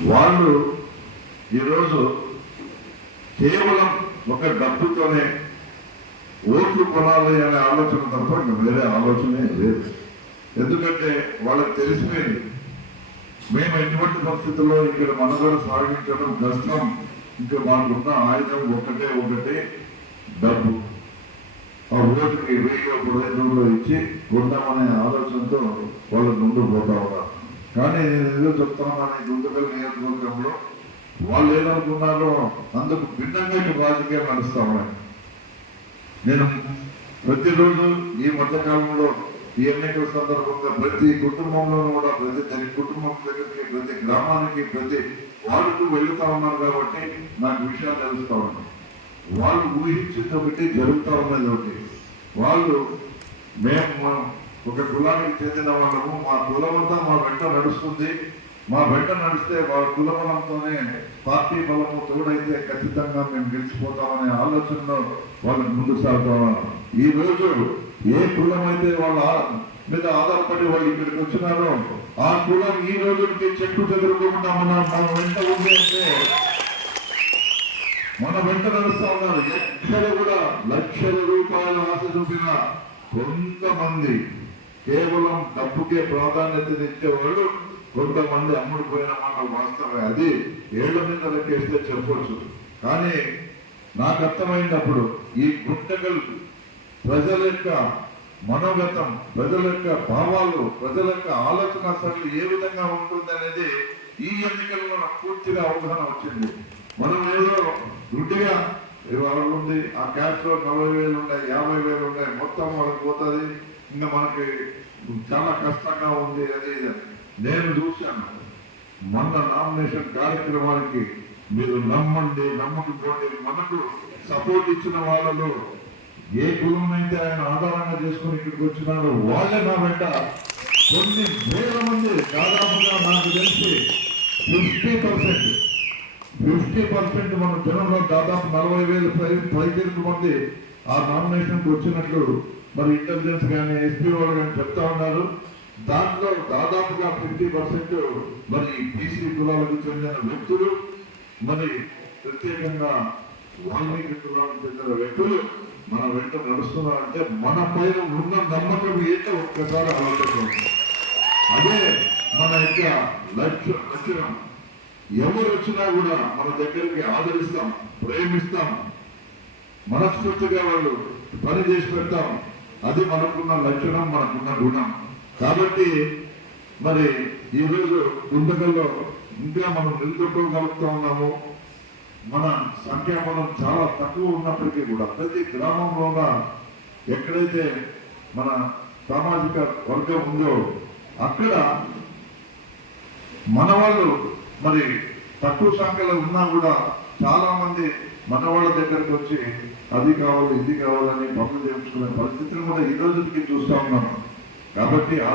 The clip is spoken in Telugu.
వాళ్ళు ఈరోజు కేవలం ఒక డబ్బుతోనే ఓట్లు కొనాలి అనే ఆలోచన తప్ప వేరే ఆలోచనే లేదు. ఎందుకంటే వాళ్ళకి తెలిసిపోయింది మేము ఎటువంటి పరిస్థితుల్లో ఇక్కడ మనుగడ సాగించడం కష్టం ఇంకా మాకున్న ఆయుధం ఒకటే ఒకటి డబ్బు. ఆ ఓటుకి వెయ్యి పదహైదు ఇచ్చి కొందామనే ఆలోచనతో వాళ్ళు ముందు పోతా ఉన్నారు. కానీ నేను ఏదో చెప్తున్నాను ఈ గుంతకల్ నియోజకవర్గంలో వాళ్ళు ఏమనుకున్నారో అందుకు భిన్నంగా ఇక్కడ రాజకీయాలు నడుస్తా ఉన్నాయి. నేను ప్రతిరోజు ఈ మధ్యకాలంలో ఈ ఎన్నికల సందర్భంగా ప్రతి కుటుంబంలో కూడా ప్రతి తన కుటుంబం దగ్గరికి ప్రతి గ్రామానికి ప్రతి వాళ్ళకు వెళుతూ ఉన్నారు కాబట్టి నాకు విషయాలు తెలుస్తూ ఉన్నాయి. వాళ్ళు ఊహించింది ఒకటి జరుగుతూ ఉన్నది ఒకటి. వాళ్ళు మేము ఒక కులానికి చెందిన వాళ్ళము మా కులమంతా మా వెంట నడుస్తుంది. మా వెంట నడిస్తే వాళ్ళ కులబలంతోనే పార్టీ బలము తోడైతే ఖచ్చితంగా మేము గెలిచిపోతామనే ఆలోచనలో వాళ్ళు ముందుకు సాగుతా ఈ రోజు ఏ కులం అయితే వాళ్ళ మీద ఆధారపడి వాళ్ళు ఇక్కడికి వచ్చినారో ఆ కులం ఈ రోజుకి చెట్టు చెదురుకోకుండా మన మన వెంట ఉంది అంటే మన వెంట నడుస్తా ఉన్నారు. ఎక్కడ కూడా లక్షల రూపాయల ఆశ చూపిన కొంతమంది కేవలం డబ్బుకే ప్రాధాన్యత ఇచ్చేవాళ్ళు కొంతమంది అమ్ముడుపోయిన మాట వాస్తవమే. అది ఏళ్ళ మీద లెక్కేస్తే చెప్పవచ్చు కానీ నాకు అర్థమైనప్పుడు ఈ గుంటకల్ ప్రజల యొక్క మనోగతం ప్రజల యొక్క భావాలు ప్రజల యొక్క ఆలోచన సరళి ఏ విధంగా ఉంటుంది అనేది ఈ ఎన్నికల్లో నాకు పూర్తిగా అవగాహన వచ్చింది. మనం ఏదో గుడ్డిగా ఇవాళ ఉంది ఆ క్యాష్లో నలభై వేలు ఉన్నాయి యాభై వేలు ఉన్నాయి మొత్తం వాళ్ళకి పోతుంది. ఇంకా మనకి చాలా కష్టంగా ఉంది అది నేను చూశాను. మొన్న నామినేషన్ కార్యక్రమానికి మీరు నమ్మండి నమ్మకపోండి మనకు సపోర్ట్ ఇచ్చిన వాళ్ళలో ఏ కులం ఆయన ఆధారంగా చేసుకుని ఇక్కడికి వచ్చినారో వాళ్ళే నా వెంట. కొన్ని వేల మంది దాదాపుగా నాకు తెలిసి ఫిఫ్టీ పర్సెంట్ ఫిఫ్టీ పర్సెంట్ మన జనంలో దాదాపు నలభై వేల పై పైచిలకు మంది ఆ నామినేషన్కి వచ్చినట్లు మరి ఇంటెలిజెన్స్ కానీ ఎస్పీ వాళ్ళు కానీ చెప్తా ఉన్నారు. దాంట్లో దాదాపుగా ఫిఫ్టీ పర్సెంట్ మరి బీసీ కులాలకు చెందిన వ్యక్తులు మరి ప్రత్యేకంగా వాల్మీకి కులాలకు చెందిన వ్యక్తులు మన వెంట నడుస్తున్నారంటే మన పైన ఉన్న నమ్మకం ఏంటో ఒక్కసారి ఆలోచించండి. అదే మన యొక్క లక్ష్యం లక్ష్యం. ఎవరు వచ్చినా కూడా మన దగ్గరికి ఆదరిస్తాం ప్రేమిస్తాం. మనస్ఫూర్తిగా వాళ్ళు పని చేసి పెడతాం. అది మనకున్న లక్షణం మనకున్న గుణం. కాబట్టి మరి ఈరోజు గుంతకల్లో ఇంకా మనం నిలదొక్కగలుగుతా ఉన్నాము. మన సంఖ్యాబలం చాలా తక్కువ ఉన్నప్పటికీ కూడా ప్రతి గ్రామంలోగా ఎక్కడైతే మన సామాజిక వర్గం ఉందో అక్కడ మన వాళ్ళు మరి తక్కువ సంఖ్యలో ఉన్నా కూడా చాలా మంది మన వాళ్ళ దగ్గరకు వచ్చి అది కావాలి ఇది కావాలని పనులు చేయించుకునే పరిస్థితిని కూడా ఈ రోజుకి చూస్తా ఉన్నాం. కాబట్టి